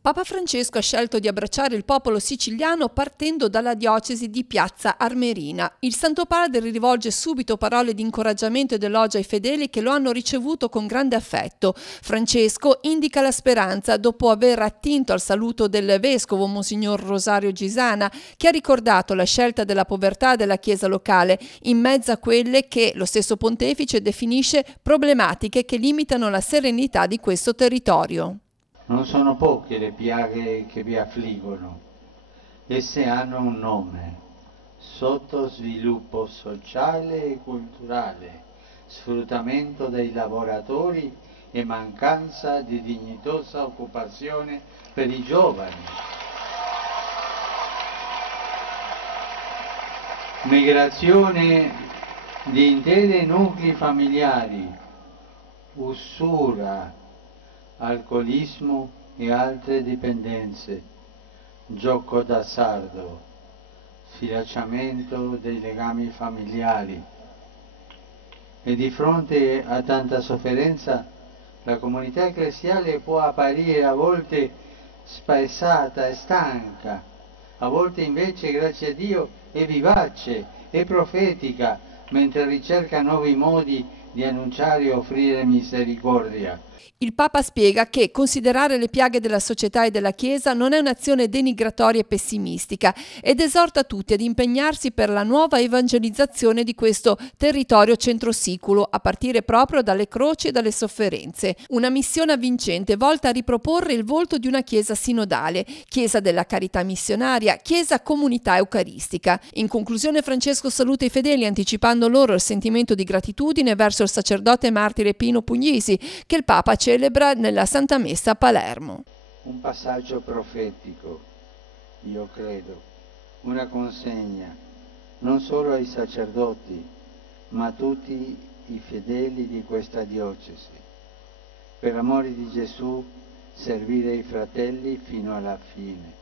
Papa Francesco ha scelto di abbracciare il popolo siciliano partendo dalla diocesi di Piazza Armerina. Il Santo Padre rivolge subito parole di incoraggiamento ed elogio ai fedeli che lo hanno ricevuto con grande affetto. Francesco indica la speranza dopo aver attinto al saluto del vescovo Monsignor Rosario Gisana, che ha ricordato la scelta della povertà della Chiesa locale in mezzo a quelle che lo stesso pontefice definisce problematiche che limitano la serenità di questo territorio. Non sono poche le piaghe che vi affliggono, esse hanno un nome: sottosviluppo sociale e culturale, sfruttamento dei lavoratori e mancanza di dignitosa occupazione per i giovani. Migrazione di interi nuclei familiari, usura, alcolismo e altre dipendenze, gioco d'azzardo, sfilacciamento dei legami familiari. E di fronte a tanta sofferenza la comunità ecclesiale può apparire a volte spaesata e stanca, a volte invece, grazie a Dio, è vivace e profetica, mentre ricerca nuovi modi di annunciare e offrire misericordia. Il Papa spiega che considerare le piaghe della società e della Chiesa non è un'azione denigratoria e pessimistica ed esorta tutti ad impegnarsi per la nuova evangelizzazione di questo territorio centrosiculo, a partire proprio dalle croci e dalle sofferenze. Una missione avvincente volta a riproporre il volto di una Chiesa sinodale, Chiesa della carità missionaria, Chiesa comunità eucaristica. In conclusione Francesco saluta i fedeli anticipando loro il sentimento di gratitudine verso il sacerdote martire Pino Puglisi che il Papa celebra nella Santa Messa a Palermo. Un passaggio profetico, io credo, una consegna non solo ai sacerdoti, ma a tutti i fedeli di questa diocesi. Per l'amore di Gesù, servire i fratelli fino alla fine.